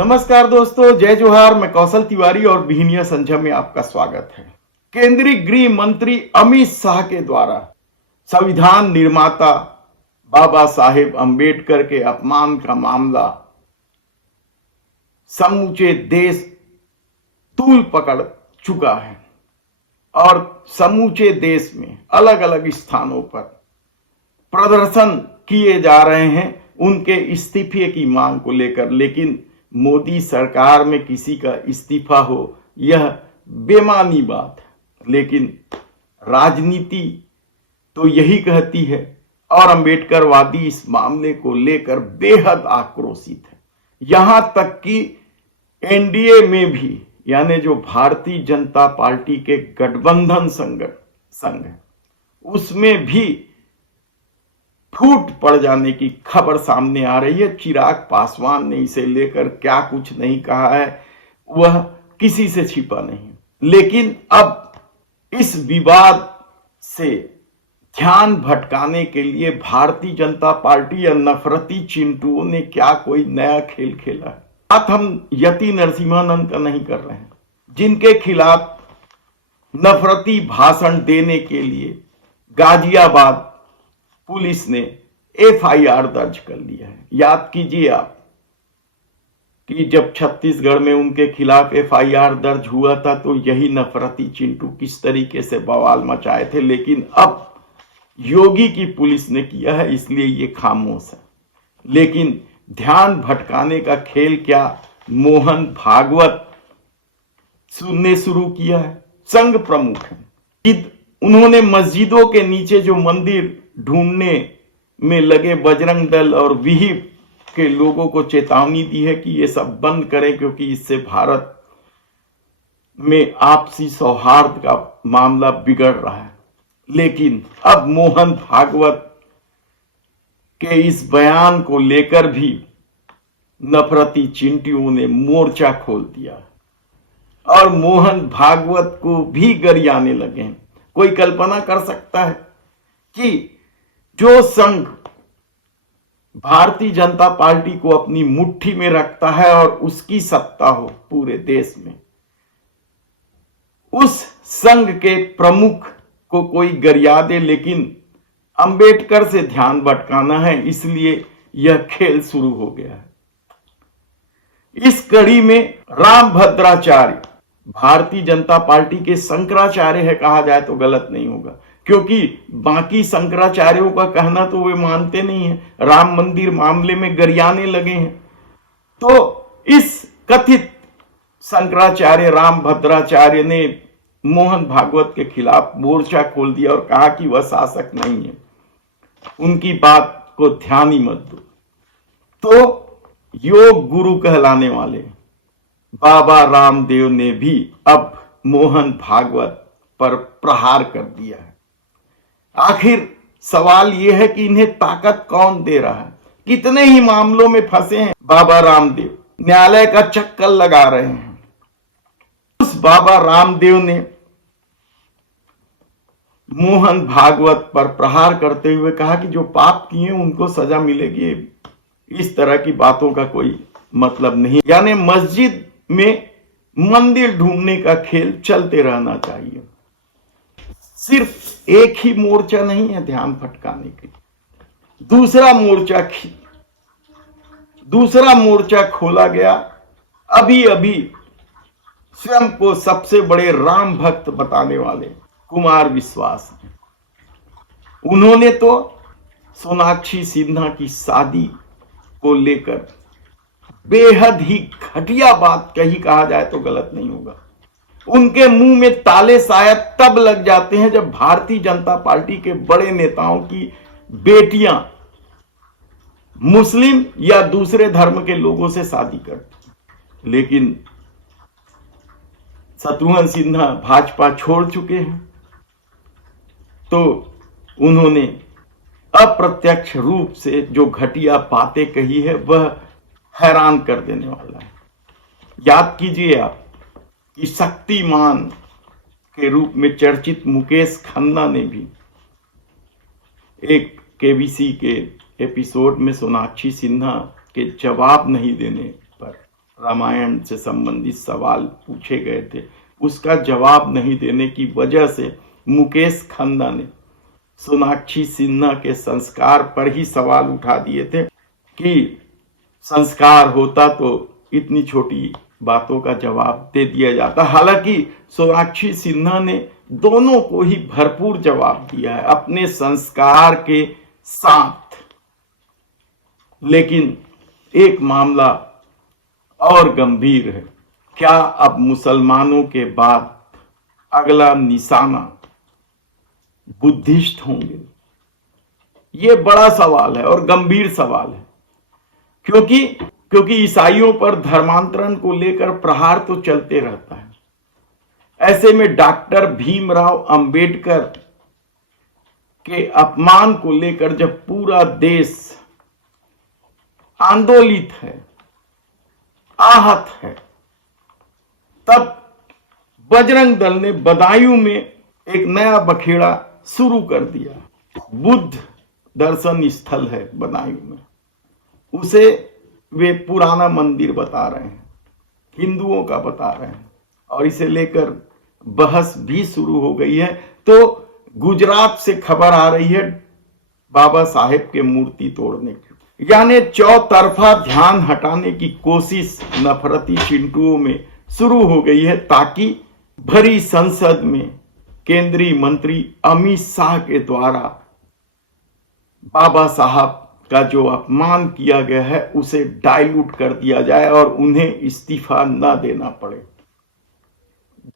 नमस्कार दोस्तों, जय जोहार। मैं कौशल तिवारी और बिहनिया संध्या में आपका स्वागत है। केंद्रीय गृह मंत्री अमित शाह के द्वारा संविधान निर्माता बाबा साहेब अंबेडकर के अपमान का मामला समूचे देश तूल पकड़ चुका है और समूचे देश में अलग अलग स्थानों पर प्रदर्शन किए जा रहे हैं उनके इस्तीफे की मांग को लेकर। लेकिन मोदी सरकार में किसी का इस्तीफा हो यह बेमानी बात है, लेकिन राजनीति तो यही कहती है और अंबेडकरवादी इस मामले को लेकर बेहद आक्रोशित है। यहां तक कि एनडीए में भी, यानी जो भारतीय जनता पार्टी के गठबंधन संघ है, उसमें भी फूट पड़ जाने की खबर सामने आ रही है। चिराग पासवान ने इसे लेकर क्या कुछ नहीं कहा है, वह किसी से छिपा नहीं। लेकिन अब इस विवाद से ध्यान भटकाने के लिए भारतीय जनता पार्टी या नफरती चिंटुओं ने क्या कोई नया खेल खेला है। बात हम यति नरसिम्हानंद का नहीं कर रहे हैं, जिनके खिलाफ नफरती भाषण देने के लिए गाजियाबाद पुलिस ने एफआईआर दर्ज कर लिया है। याद कीजिए आप कि जब छत्तीसगढ़ में उनके खिलाफ एफआईआर दर्ज हुआ था तो यही नफरती चिंटू किस तरीके से बवाल मचाए थे। लेकिन अब योगी की पुलिस ने किया है, इसलिए ये खामोश है। लेकिन ध्यान भटकाने का खेल क्या मोहन भागवत सुनने शुरू किया है। संघ प्रमुख है, उन्होंने मस्जिदों के नीचे जो मंदिर ढूंढने में लगे बजरंग दल और विहिप के लोगों को चेतावनी दी है कि ये सब बंद करें, क्योंकि इससे भारत में आपसी सौहार्द का मामला बिगड़ रहा है। लेकिन अब मोहन भागवत के इस बयान को लेकर भी नफरती चिंटियों ने मोर्चा खोल दिया और मोहन भागवत को भी गरियाने लगे हैं। कोई कल्पना कर सकता है कि जो संघ भारतीय जनता पार्टी को अपनी मुट्ठी में रखता है और उसकी सत्ता हो पूरे देश में, उस संघ के प्रमुख को कोई गरिया दे। लेकिन अंबेडकर से ध्यान भटकाना है, इसलिए यह खेल शुरू हो गया है। इस कड़ी में रामभद्राचार्य भारतीय जनता पार्टी के शंकराचार्य है, कहा जाए तो गलत नहीं होगा, क्योंकि बाकी शंकराचार्यों का कहना तो वे मानते नहीं है। राम मंदिर मामले में गरियाने लगे हैं, तो इस कथित शंकराचार्य रामभद्राचार्य ने मोहन भागवत के खिलाफ मोर्चा खोल दिया और कहा कि वह शासक नहीं है, उनकी बात को ध्यान ही मत दो। तो योग गुरु कहलाने वाले बाबा रामदेव ने भी अब मोहन भागवत पर प्रहार कर दिया है। आखिर सवाल यह है कि इन्हें ताकत कौन दे रहा है। कितने ही मामलों में फंसे हैं बाबा रामदेव, न्यायालय का चक्कर लगा रहे हैं। उस बाबा रामदेव ने मोहन भागवत पर प्रहार करते हुए कहा कि जो पाप किए उनको सजा मिलेगी। इस तरह की बातों का कोई मतलब नहीं, यानी मस्जिद में मंदिर ढूंढने का खेल चलते रहना चाहिए। सिर्फ एक ही मोर्चा नहीं है ध्यान भटकाने के, दूसरा मोर्चा खोला गया। अभी अभी स्वयं को सबसे बड़े राम भक्त बताने वाले कुमार विश्वास, उन्होंने तो सोनाक्षी सिन्हा की शादी को लेकर बेहद ही घटिया बात कही, कहा जाए तो गलत नहीं होगा। उनके मुंह में ताले शायद तब लग जाते हैं जब भारतीय जनता पार्टी के बड़े नेताओं की बेटियां मुस्लिम या दूसरे धर्म के लोगों से शादी करती। लेकिन शत्रुघ्न सिन्हा भाजपा छोड़ चुके हैं, तो उन्होंने अप्रत्यक्ष रूप से जो घटिया बातें कही है वह हैरान कर देने वाला है। याद कीजिए आप कि शक्तिमान के रूप में चर्चित मुकेश खन्ना ने भी एक केबीसी के एपिसोड में सोनाक्षी सिन्हा के जवाब नहीं देने पर रामायण से संबंधित सवाल पूछे गए थे, उसका जवाब नहीं देने की वजह से मुकेश खन्ना ने सोनाक्षी सिन्हा के संस्कार पर ही सवाल उठा दिए थे कि संस्कार होता तो इतनी छोटी बातों का जवाब दे दिया जाता। हालांकि सोनाक्षी सिन्हा ने दोनों को ही भरपूर जवाब दिया है अपने संस्कार के साथ। लेकिन एक मामला और गंभीर है, क्या अब मुसलमानों के बाद अगला निशाना बुद्धिस्ट होंगे? ये बड़ा सवाल है और गंभीर सवाल है, क्योंकि ईसाइयों पर धर्मांतरण को लेकर प्रहार तो चलते रहता है। ऐसे में डॉक्टर भीमराव अंबेडकर के अपमान को लेकर जब पूरा देश आंदोलित है, आहत है, तब बजरंग दल ने बदायूं में एक नया बखेड़ा शुरू कर दिया। बुद्ध दर्शन स्थल है बदायूं में, उसे वे पुराना मंदिर बता रहे हैं, हिंदुओं का बता रहे हैं, और इसे लेकर बहस भी शुरू हो गई है। तो गुजरात से खबर आ रही है बाबा साहेब के मूर्ति तोड़ने की, यानी चौतरफा ध्यान हटाने की कोशिश नफरती चिंटुओं में शुरू हो गई है, ताकि भरी संसद में केंद्रीय मंत्री अमित शाह के द्वारा बाबा साहब का जो अपमान किया गया है उसे डाइल्यूट कर दिया जाए और उन्हें इस्तीफा न देना पड़े।